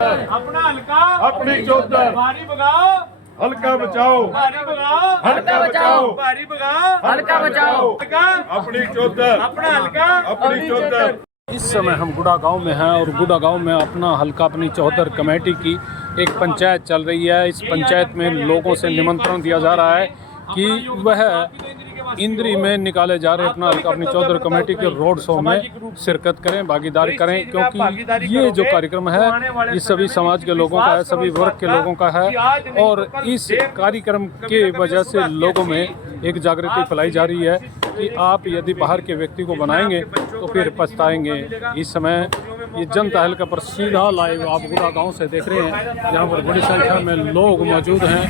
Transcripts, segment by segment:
अपना हल्का अपनी चौधर भारी भगाओ, हल्का बचाओ, भारी भगाओ, हल्का बचाओ, भारी भगाओ, हल्का बचाओ, हल्का अपनी चौधर अपना हल्का अपनी चौधर। इस समय हम गुड़ा गांव में हैं और गुड़ा गांव में अपना हल्का अपनी चौधर कमेटी की एक पंचायत चल रही है। इस पंचायत में लोगों से निमंत्रण दिया जा रहा है कि वह इंद्री में निकाले जा रहे अपना हल्का अपनी चौधर कमेटी के रोड शो में शिरकत करें, भागीदारी करें, क्योंकि ये जो कार्यक्रम है ये सभी समाज के लोगों का है, सभी वर्ग के लोगों का है और इस कार्यक्रम के वजह से लोगों में एक जागृति फैलाई जा रही है कि आप यदि बाहर के व्यक्ति को बनाएंगे तो फिर पछताएंगे। इस समय ये जनता हल्का पर सीधा लाइव आप गुड़ा गांव से देख रहे हैं, जहां पर बड़ी संख्या में लोग मौजूद हैं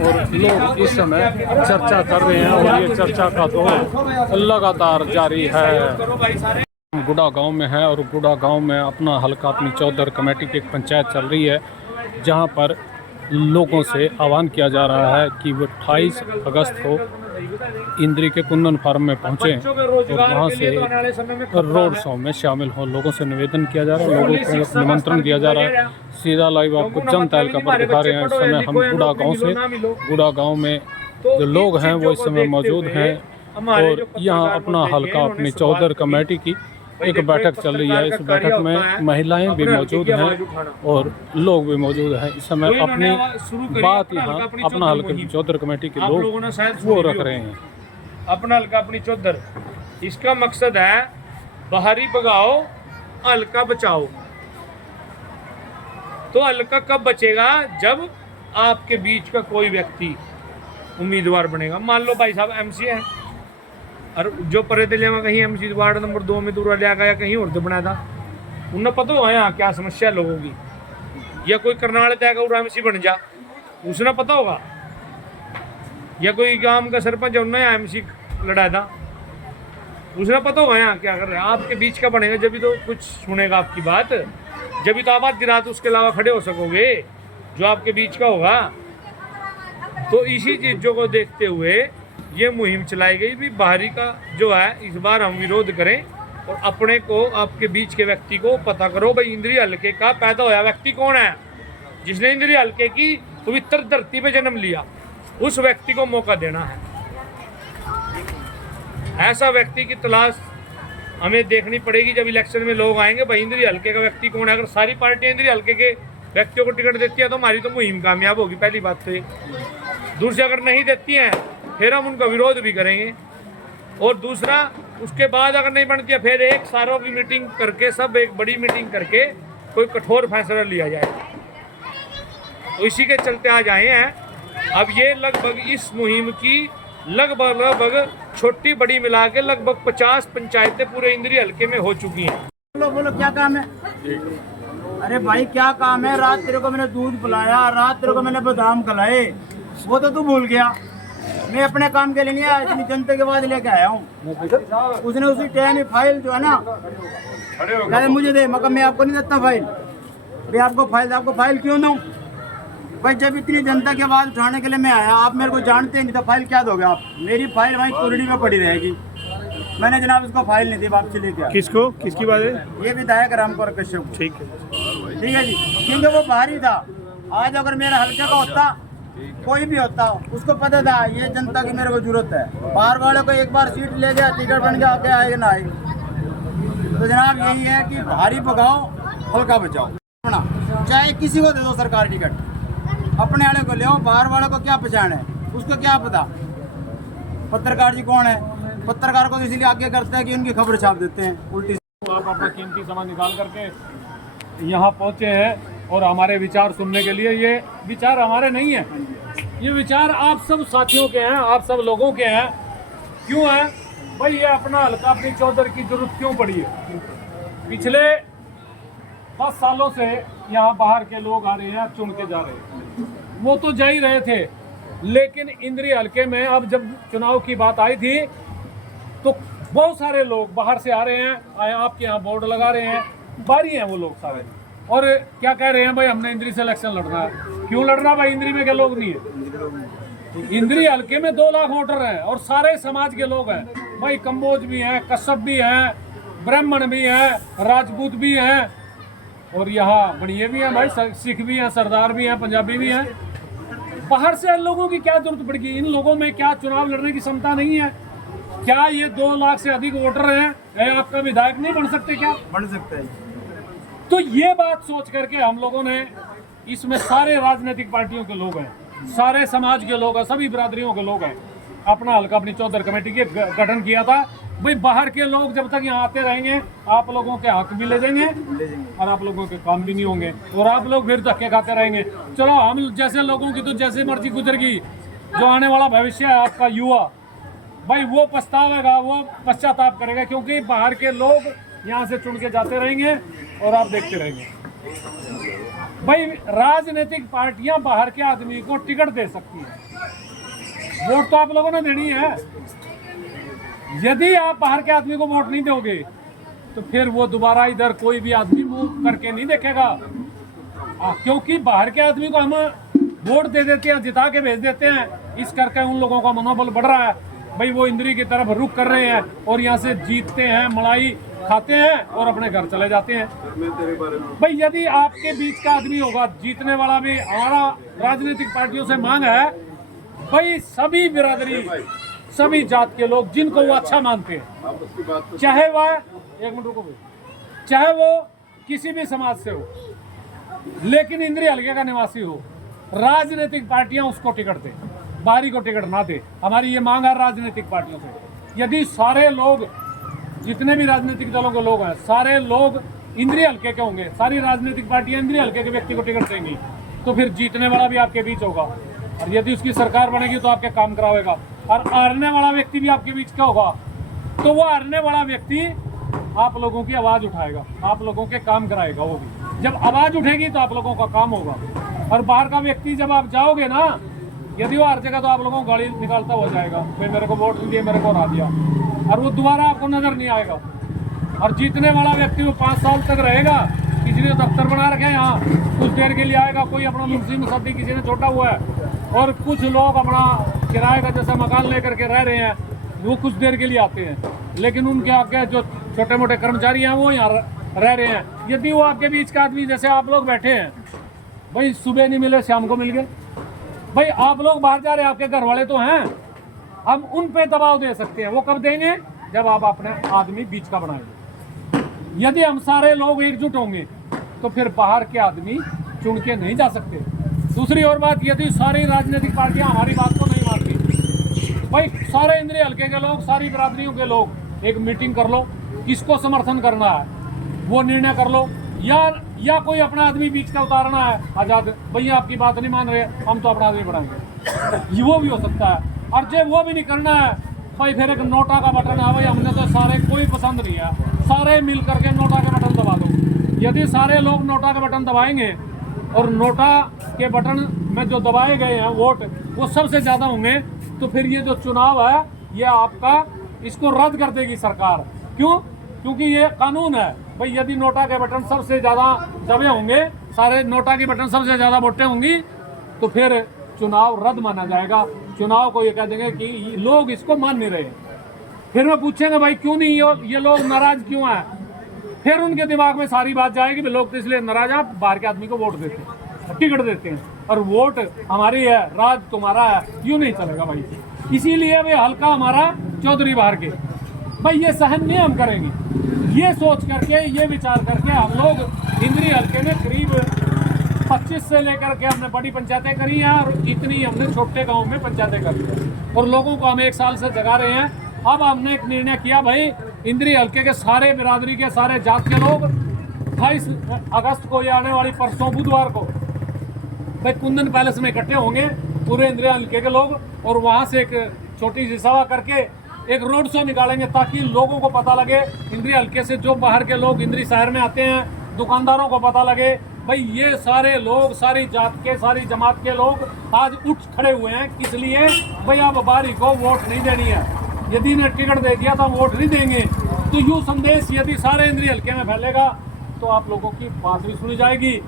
और लोग इस समय चर्चा कर रहे हैं और ये चर्चा का दौर लगातार जारी है। गुड़ा गांव में है और गुड़ा गांव में अपना हल्का अपनी चौधर कमेटी की एक पंचायत चल रही है, जहां पर लोगों से आह्वान किया जा रहा है कि वो 28 अगस्त को इंद्री के कुंदन फार्म में पहुंचे और वहां से रोड शो में शामिल हो। लोगों से निवेदन किया जा रहा है, लोगों को निमंत्रण दिया जा रहा है। सीधा लाइव आपको जनता हल्का पर दिखा रहे हैं। इस समय हम गुड़ा गांव से, गुड़ा गांव में जो लोग हैं वो इस समय मौजूद हैं और यहाँ अपना हल्का अपनी चौधर कमेटी की एक बैठक चल रही है। इस बैठक में महिलाएं भी मौजूद हैं और लोग भी मौजूद हैं। इस समय अपनी बात यहाँ अपना हल्का चौधर कमेटी के लोग वो रख रहे हैं। अपना हल्का अपनी चौधर, इसका मकसद है बाहरी भगाओ, हल्का बचाओ। तो हल्का कब बचेगा? जब आपके बीच का कोई व्यक्ति उम्मीदवार बनेगा। मान लो भाई साहब एमसी है और जो परे दिल्ली में कहीं एमसी वार्ड नंबर 2 में दूर लिया गया, कहीं और तो बनाया था, उन्हें पता होगा यहाँ क्या समस्या लोगों की। या कोई करनाल जाएगा और एमसी बन जा, उसने पता होगा। या कोई गांव का सरपंच उन्होंने एमसी लड़ाया था, उसने पता होगा यहाँ क्या कर रहे हैं। आपके बीच का बनेगा जब भी तो कुछ सुनेगा आपकी बात, जब भी तो आवाज़ गिरा तो उसके अलावा खड़े हो सकोगे जो आपके बीच का होगा। तो इसी चीज़ों को देखते हुए ये मुहिम चलाई गई भी बाहरी का जो है इस बार हम विरोध करें और अपने को, आपके बीच के व्यक्ति को पता करो भाई इंद्री हल्के का पैदा होया व्यक्ति कौन है, जिसने इंद्री हल्के की पवित्र धरती पे जन्म लिया, उस व्यक्ति को मौका देना है। ऐसा व्यक्ति की तलाश हमें देखनी पड़ेगी जब इलेक्शन में लोग आएंगे भाई इंद्री हल्के का व्यक्ति कौन है। अगर सारी पार्टियां इंद्री हल्के के व्यक्तियों को टिकट देती है तो हमारी तो मुहिम कामयाब होगी, पहली बात तो ये। दूसरी, अगर नहीं देती हैं फिर हम उनका विरोध भी करेंगे। और दूसरा, उसके बाद अगर नहीं बनती है फिर एक सारों की मीटिंग करके, सब एक बड़ी मीटिंग करके कोई कठोर फैसला लिया जाए। तो इसी के चलते आज आए हैं। अब ये लगभग इस मुहिम की लगभग छोटी बड़ी मिला के लगभग 50 पंचायतें पूरे इंद्री हल्के में हो चुकी हैं। बोलो बोलो क्या काम है? अरे भाई क्या काम है? रात तेरे को मैंने दूध पिलाया, रात तेरे को मैंने बादाम खिलाए, वो तो तू भूल गया। मैं अपने काम के लिए नहीं आया, इतनी जनता के बाद लेके आया हूँ। उसने उसी टाइम में फाइल जो है ना, कहते मुझे दे, मगर मैं आपको नहीं देता फाइल। भाई आपको फाइल क्यों दूँ भाई? जब इतनी जनता की आवाज़ उठाने के लिए मैं आया, आप मेरे को जानते नहीं तो फाइल क्या दोगे आप? मेरी फाइल वहीं कुरड़ी में पड़ी रहेगी। मैंने जनाब इसको फाइल नहीं दी, वापसी लेके आया। किसको, किसकी बात है? ये विधायक रामकुमार कश्यप। ठीक है जी, क्योंकि वो बाहरी था। आज अगर मेरे हल्के का होता, कोई भी होता, उसको पता था ये जनता की मेरे को जरूरत है। बाहर वाले को एक बार सीट ले गया, टिकट बन गया, आगे आएगा ना आए। तो जनाब यही है कि भारी भगाओ, हल्का बचाओ। अपना चाहे किसी को दे दो सरकार टिकट, अपने वाले को ले आओ, बाहर वाले को क्या पहचान है, उसको क्या पता पत्रकार जी कौन है। पत्रकार को तो इसलिए आगे करते हैं कि उनकी खबर छाप देते हैं उल्टी। आप अपना कीमती समय निकाल करके यहाँ पहुँचे हैं और हमारे विचार सुनने के लिए। ये विचार हमारे नहीं है, ये विचार आप सब साथियों के हैं, आप सब लोगों के हैं। क्यों है भाई? ये अपना हल्का अपनी चौधर की जरूरत क्यों पड़ी है? पिछले 10 सालों से यहाँ बाहर के लोग आ रहे हैं, चुन के जा रहे हैं। वो तो जा ही रहे थे, लेकिन इंद्री हल्के में अब जब चुनाव की बात आई थी तो बहुत सारे लोग बाहर से आ रहे हैं, आपके यहाँ बोर्ड लगा रहे हैं, बाहरी हैं वो लोग सारे, और क्या कह रहे हैं भाई हमने इंद्री से इलेक्शन लड़ना है। क्यों लड़ना भाई? इंद्री में क्या लोग नहीं है? इंद्री हल्के में 2 लाख वोटर हैं और सारे समाज के लोग हैं भाई। कंबोज भी हैं, कश्यप भी हैं, ब्राह्मण भी हैं, राजपूत भी हैं, और यहाँ बनिए भी हैं भाई, सिख भी हैं, सरदार भी हैं, पंजाबी भी हैं। बाहर से इन लोगों की क्या जरूरत पड़ेगी? इन लोगों में क्या चुनाव लड़ने की क्षमता नहीं है? क्या ये 2 लाख से अधिक वोटर हैं, आपका विधायक नहीं बन सकते क्या? बन सकता है। तो ये बात सोच करके हम लोगों ने, इसमें सारे राजनीतिक पार्टियों के लोग हैं, सारे समाज के लोग हैं, सभी बिरादरियों के लोग हैं, अपना हल्का अपनी चौधर कमेटी के गठन किया था। भाई बाहर के लोग जब तक यहाँ आते रहेंगे, आप लोगों के हक भी ले जाएंगे और आप लोगों के काम भी नहीं होंगे, और आप लोग फिर धक्के खाते रहेंगे। चलो हम जैसे लोगों की तो जैसे मर्जी गुजरेगी, जो आने वाला भविष्य है आपका युवा, भाई वो पछतावेगा, वो पश्चाताप करेगा, क्योंकि बाहर के लोग यहाँ से चुन के जाते रहेंगे और आप देखते रहेंगे। भाई राजनीतिक पार्टियां बाहर के आदमी को टिकट दे सकती हैं, वोट तो आप लोगों ने देनी है। यदि आप बाहर के आदमी को वोट नहीं दोगे तो फिर वो दोबारा इधर कोई भी आदमी मुंह करके नहीं देखेगा, क्योंकि बाहर के आदमी को हम वोट दे देते हैं, जिता के भेज देते हैं, इस करके उन लोगों का मनोबल बढ़ रहा है। भाई वो इंद्री की तरफ रुख कर रहे हैं और यहाँ से जीतते हैं, मलाई खाते हैं और अपने घर चले जाते हैं। भाई यदि आपके बीच का आदमी होगा जीतने वाला भी, हमारा राजनीतिक पार्टियों से मांग है भाई सभी बिरादरी, सभी जात के लोग जिनको वो अच्छा मानते हैं, चाहे वह, एक मिनट रुको, चाहे वो किसी भी समाज से हो, लेकिन इंद्री हल्के का निवासी हो, राजनीतिक पार्टियां उसको टिकट दें, बाहरी को टिकट ना दे। हमारी ये मांग है राजनीतिक पार्टियों से। यदि सारे लोग, जितने भी राजनीतिक दलों के लोग हैं, सारे लोग इंद्री हल्के के होंगे, सारी राजनीतिक पार्टियां इंद्री हल्के के व्यक्ति को टिकट देंगी, तो फिर जीतने वाला भी आपके बीच होगा, और यदि उसकी सरकार बनेगी तो आपके काम करावेगा, और हारने वाला व्यक्ति भी आपके बीच का होगा, तो वो हारने वाला व्यक्ति आप लोगों की आवाज़ उठाएगा, आप लोगों के काम कराएगा। वो भी जब आवाज़ उठेगी तो आप लोगों का काम होगा। और बाहर का व्यक्ति जब आप जाओगे ना, यदि वो हार जाएगा तो आप लोगों को गाली निकालता हो जाएगा, भाई मेरे को वोट नहीं दिए, मेरे को हरा दिया, और वो दोबारा आपको नजर नहीं आएगा। और जीतने वाला व्यक्ति वो 5 साल तक रहेगा। किसी ने दफ्तर बना रखे हैं यहाँ, कुछ देर के लिए आएगा, कोई अपना मुंशी मुसद्दी किसी ने छोटा हुआ है, और कुछ लोग अपना किराए का जैसा मकान लेकर के रह रहे हैं, वो कुछ देर के लिए आते हैं, लेकिन उनके आगे जो छोटे मोटे कर्मचारी हैं वो यहाँ रह रहे हैं। यदि वो आपके बीच का आदमी, जैसे आप लोग बैठे हैं, भाई सुबह नहीं मिले शाम को मिल गए, भाई आप लोग बाहर जा रहे हैं, आपके घर वाले तो हैं, हम उन पे दबाव दे सकते हैं। वो कब देंगे? जब आप अपने आदमी बीच का बनाएंगे। यदि हम सारे लोग एकजुट होंगे तो फिर बाहर के आदमी चुन के नहीं जा सकते। दूसरी और बात, यदि सारी राजनीतिक पार्टियां हमारी बात को नहीं मानती, भाई सारे इंद्री हल्के के लोग, सारी बिरादरियों के लोग एक मीटिंग कर लो, किसको समर्थन करना है वो निर्णय कर लो, या कोई अपना आदमी बीच का उतारना है आजाद, भैया आपकी बात नहीं मान रहे, हम तो अपना आदमी बढ़ाएंगे, वो भी हो सकता है। और जब वो भी नहीं करना है, भाई फिर एक नोटा का बटन है, भाई हमने तो सारे कोई पसंद नहीं है, सारे मिल करके नोटा का बटन दबा दो। यदि सारे लोग नोटा का बटन दबाएंगे और नोटा के बटन में जो दबाए गए हैं वोट वो सबसे ज़्यादा होंगे, तो फिर ये जो चुनाव है ये आपका, इसको रद्द कर देगी सरकार। क्यों? क्योंकि ये कानून है। भाई यदि नोटा के बटन सबसे ज़्यादा दबे होंगे, सारे नोटा के बटन सबसे ज़्यादा वोटें होंगी, तो फिर चुनाव रद्द माना जाएगा। चुनाव को ये कह देंगे कि लोग इसको मान नहीं रहे। फिर मैं पूछेंगे भाई क्यों नहीं, ये लोग नाराज क्यों हैं? फिर उनके दिमाग में सारी बात जाएगी कि लोग तो इसलिए नाराज हैं, बाहर के आदमी को वोट देते हैं, टिकट देते हैं, और वोट हमारी है, राज तुम्हारा है, यूँ नहीं चलेगा भाई। इसीलिए भाई हल्का हमारा, चौधरी बाहर के, भाई ये सहन नहीं हम करेंगे। ये सोच करके, ये विचार करके हम लोग इंद्री हल्के में करीब 25 से लेकर के हमने बड़ी पंचायतें करी हैं, और इतनी हमने छोटे गाँव में पंचायतें करी हैं, और लोगों को हम 1 साल से जगा रहे हैं। अब हमने एक निर्णय किया, भाई इंद्री हल्के के सारे बिरादरी के, सारे जात के लोग 28 अगस्त को, ये आने वाली परसों बुधवार को, भाई कुंदन पैलेस में इकट्ठे होंगे पूरे इंद्री हल्के के लोग, और वहाँ से एक छोटी सी सभा करके एक रोड शो निकालेंगे, ताकि लोगों को पता लगे, इंद्री हल्के से जो बाहर के लोग इंद्री शहर में आते हैं, दुकानदारों को पता लगे, भाई ये सारे लोग, सारी जात के, सारी जमात के लोग आज उठ खड़े हुए हैं। किस लिए? भाई अब बाहरी को वोट नहीं देनी है, यदि इन्हें टिकट दे दिया तो हम वोट नहीं देंगे। तो यूँ संदेश यदि सारे इंद्री हल्के में फैलेगा तो आप लोगों की बात भी सुनी जाएगी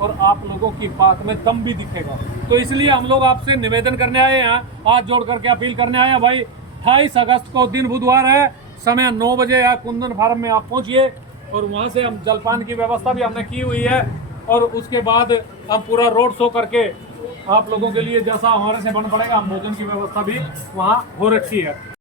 और आप लोगों की बात में दम भी दिखेगा। तो इसलिए हम लोग आपसे निवेदन करने आए हैं, हाथ जोड़ करके अपील करने आए हैं, भाई 28 अगस्त को दिन बुधवार है, समय 9 बजे है, कुंदन फार्म में आप पहुंचिए और वहाँ से हम जलपान की व्यवस्था भी हमने की हुई है। और उसके बाद हम पूरा रोड शो करके आप लोगों के लिए जैसा हमारे से बन पड़ेगा, हम भोजन की व्यवस्था भी वहाँ हो रखी है।